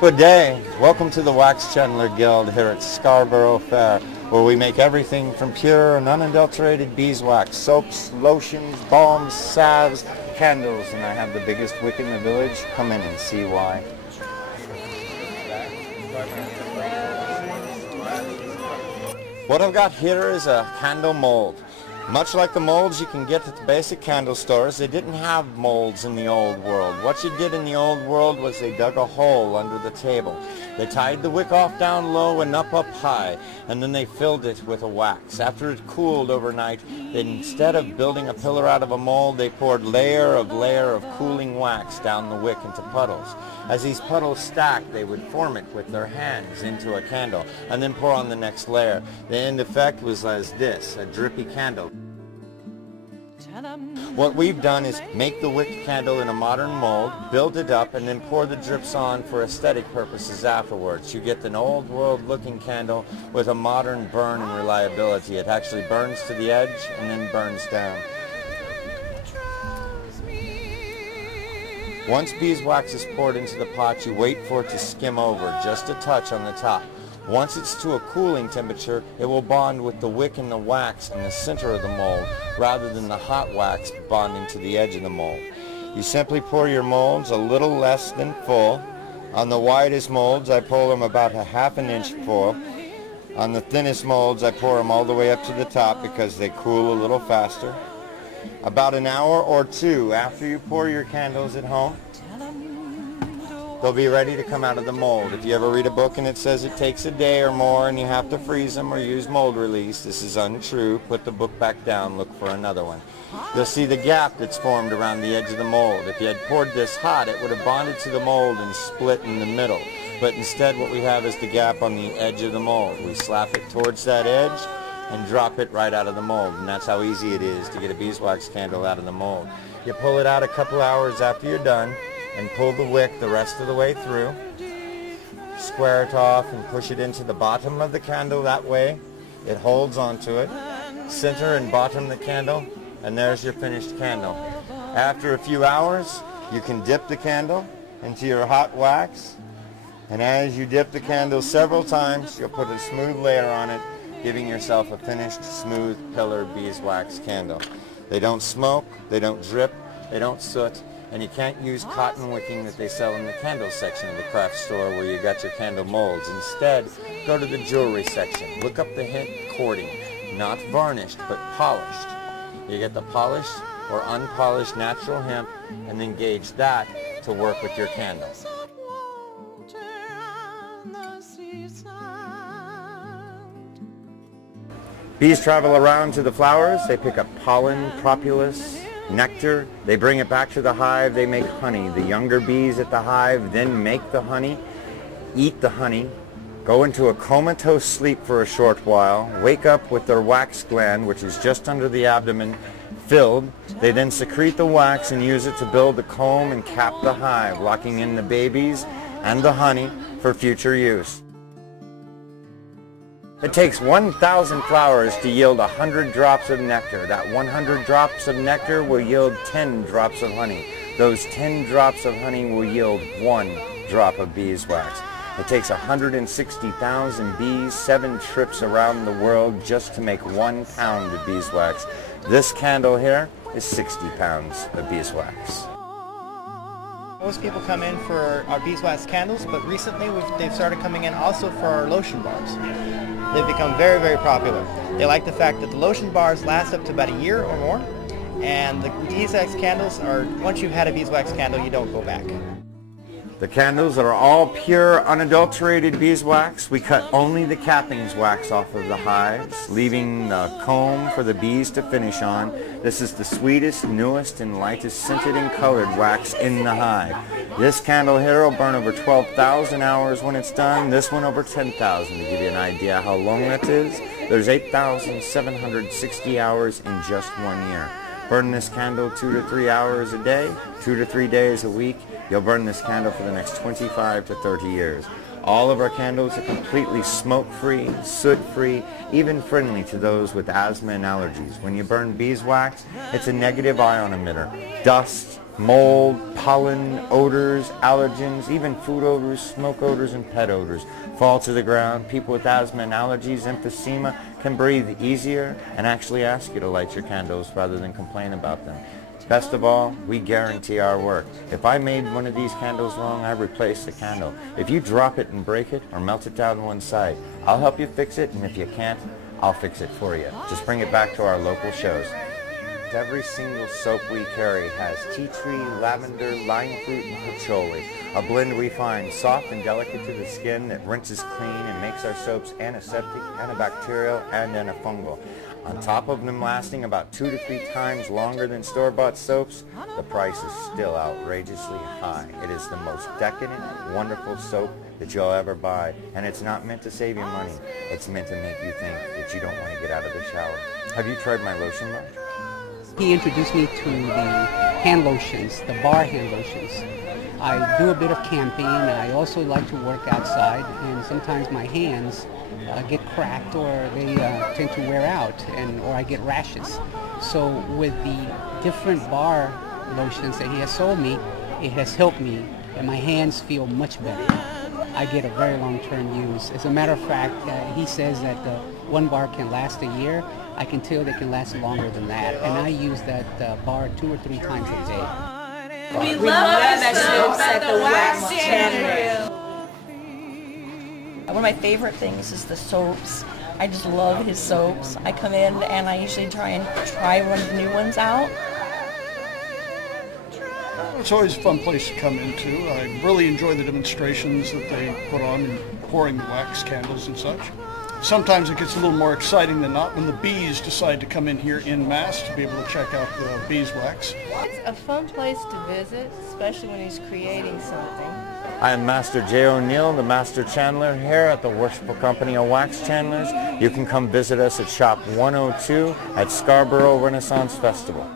Good day. Welcome to the WaxChandler Guild here at Scarborough Fair, where we make everything from pure and unadulterated beeswax, soaps, lotions, balms, salves, candles, and I have the biggest wick in the village. Come in and see why. What I've got here is a candle mold. Much like the molds you can get at the basic candle stores, they didn't have molds in the old world. What you did in the old world was they dug a hole under the table. They tied the wick off down low and up high, and then they filled it with a wax. After it cooled overnight, then instead of building a pillar out of a mold, they poured layer of cooling wax down the wick into puddles. As these puddles stacked, they would form it with their hands into a candle, and then pour on the next layer. The end effect was as this, a drippy candle. What we've done is make the wick candle in a modern mold, build it up, and then pour the drips on for aesthetic purposes afterwards. You get an old world looking candle with a modern burn and reliability. It actually burns to the edge and then burns down. Once beeswax is poured into the pot, you wait for it to skim over, just a touch on the top. Once it's to a cooling temperature, it will bond with the wick and the wax in the center of the mold, rather than the hot wax bonding to the edge of the mold. You simply pour your molds a little less than full. On the widest molds, I pour them about a ½ inch full. On the thinnest molds, I pour them all the way up to the top because they cool a little faster. About an hour or two after you pour your candles at home, they'll be ready to come out of the mold. If you ever read a book and it says it takes a day or more and you have to freeze them or use mold release, this is untrue. Put the book back down, look for another one. You'll see the gap that's formed around the edge of the mold. If you had poured this hot, it would have bonded to the mold and split in the middle. But instead what we have is the gap on the edge of the mold. We slap it towards that edge and drop it right out of the mold. And that's how easy it is to get a beeswax candle out of the mold. You pull it out a couple hours after you're done and pull the wick the rest of the way through. Square it off and push it into the bottom of the candle. That way it holds onto it. Center and bottom the candle, and there's your finished candle. After a few hours, you can dip the candle into your hot wax, and as you dip the candle several times, you'll put a smooth layer on it, giving yourself a finished, smooth pillar beeswax candle. They don't smoke, they don't drip, they don't soot, and you can't use cotton wicking that they sell in the candle section of the craft store where you got your candle molds. Instead, go to the jewelry section. Look up the hint cording, not varnished, but polished. You get the polished or unpolished natural hemp, and then gauge that to work with your candle. Bees travel around to the flowers. They pick up pollen, propolis, nectar. They bring it back to the hive. They make honey. The younger bees at the hive then make the honey, eat the honey, go into a comatose sleep for a short while, wake up with their wax gland, which is just under the abdomen, filled. They then secrete the wax and use it to build the comb and cap the hive, locking in the babies and the honey for future use. It takes 1,000 flowers to yield 100 drops of nectar. That 100 drops of nectar will yield 10 drops of honey. Those 10 drops of honey will yield 1 drop of beeswax. It takes 160,000 bees 7 trips around the world just to make 1 pound of beeswax. This candle here is 60 pounds of beeswax. Most people come in for our beeswax candles, but recently they've started coming in also for our lotion bars. They've become very, very popular. They like the fact that the lotion bars last up to about a year or more, and the beeswax candles are, once you've had a beeswax candle, you don't go back. The candles are all pure, unadulterated beeswax. We cut only the cappings wax off of the hives, leaving the comb for the bees to finish on. This is the sweetest, newest, and lightest scented and colored wax in the hive. This candle here will burn over 12,000 hours when it's done. This one over 10,000. To give you an idea how long that is, there's 8,760 hours in just 1 year. Burn this candle 2 to 3 hours a day, 2 to 3 days a week. You'll burn this candle for the next 25 to 30 years. All of our candles are completely smoke-free, soot-free, even friendly to those with asthma and allergies. When you burn beeswax, it's a negative ion emitter. Dust, mold, pollen, odors, allergens, even food odors, smoke odors, and pet odors fall to the ground. People with asthma and allergies, emphysema, can breathe easier and actually ask you to light your candles rather than complain about them. Best of all, we guarantee our work. If I made one of these candles wrong, I replace the candle. If you drop it and break it or melt it down one side, I'll help you fix it, and if you can't, I'll fix it for you. Just bring it back to our local shows. Every single soap we carry has tea tree, lavender, lime fruit, and patchouli, a blend we find soft and delicate to the skin that rinses clean and makes our soaps antiseptic, antibacterial, and antifungal. On top of them lasting about 2 to 3 times longer than store-bought soaps, the price is still outrageously high. It is the most decadent, wonderful soap that you'll ever buy, and it's not meant to save you money. It's meant to make you think that you don't want to get out of the shower. Have you tried my lotion bar? He introduced me to the hand lotions, the bar hand lotions. I do a bit of camping. I also like to work outside, and sometimes my hands get cracked or they tend to wear out, or I get rashes. So with the different bar lotions that he has sold me, it has helped me, and my hands feel much better. I get a very long-term use. As a matter of fact, he says that one bar can last a year. I can tell they can last longer than that, and I use that bar 2 or 3 times a day. We love the soaps at the WaxChandler. One of my favorite things is the soaps. I just love his soaps. I come in and I usually try one of the new ones out. It's always a fun place to come into. I really enjoy the demonstrations that they put on in pouring the wax candles and such. Sometimes it gets a little more exciting than not when the bees decide to come in here en masse to be able to check out the beeswax. It's a fun place to visit, especially when he's creating something. I am Master J. O'Neill, the Master Chandler here at the worshipful company of Wax Chandlers. You can come visit us at Shop 102 at Scarborough Renaissance Festival.